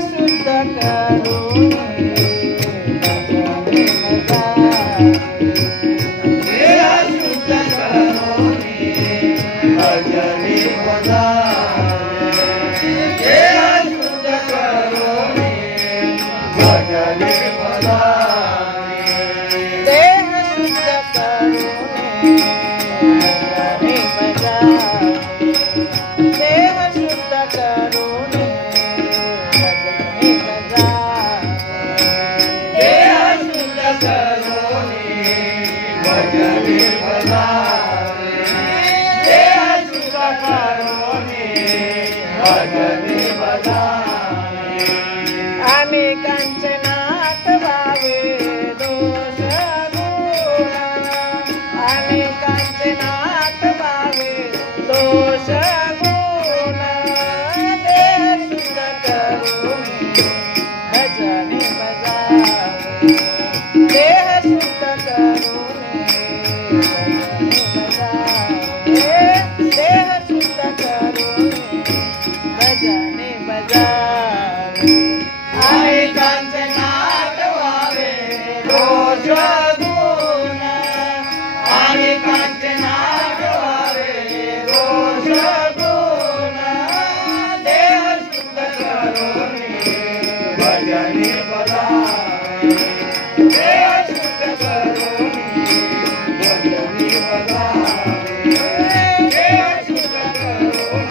शुद्ध करून भजनी अनेकांचे नाथ भावे दोष गुण अनेकांचे नाथ भावे दोष गुण देह शुद्ध करून भजनी बजावे देह शुद्ध करून भजनी बजावे देह शुद्ध करून भजनी बजावे अनेकांचे नाथ व्हावे दोष गुण अनेकांचे नाथ व्हावे दोष गुण देह शुद्ध करून भजनी बजावे देह शुद्ध करून भजनी बजावे देह शुद्ध करून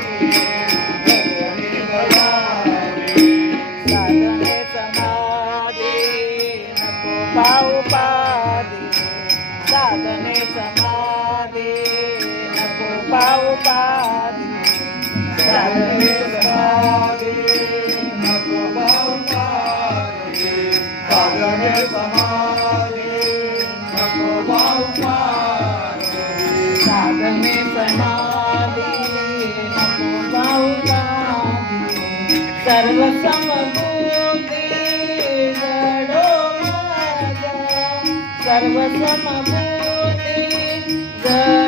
भजनी बजावे साधने समाधी नको पाऊपादी साधने समाधी नको पाऊपादी साधने समाधी नको पाऊपादी साधने समाधी नको पाऊपादी साधने समाधी नको पाऊपादी सर्व समबुद्धी जडो माझा सर्व समबुद्धी जडो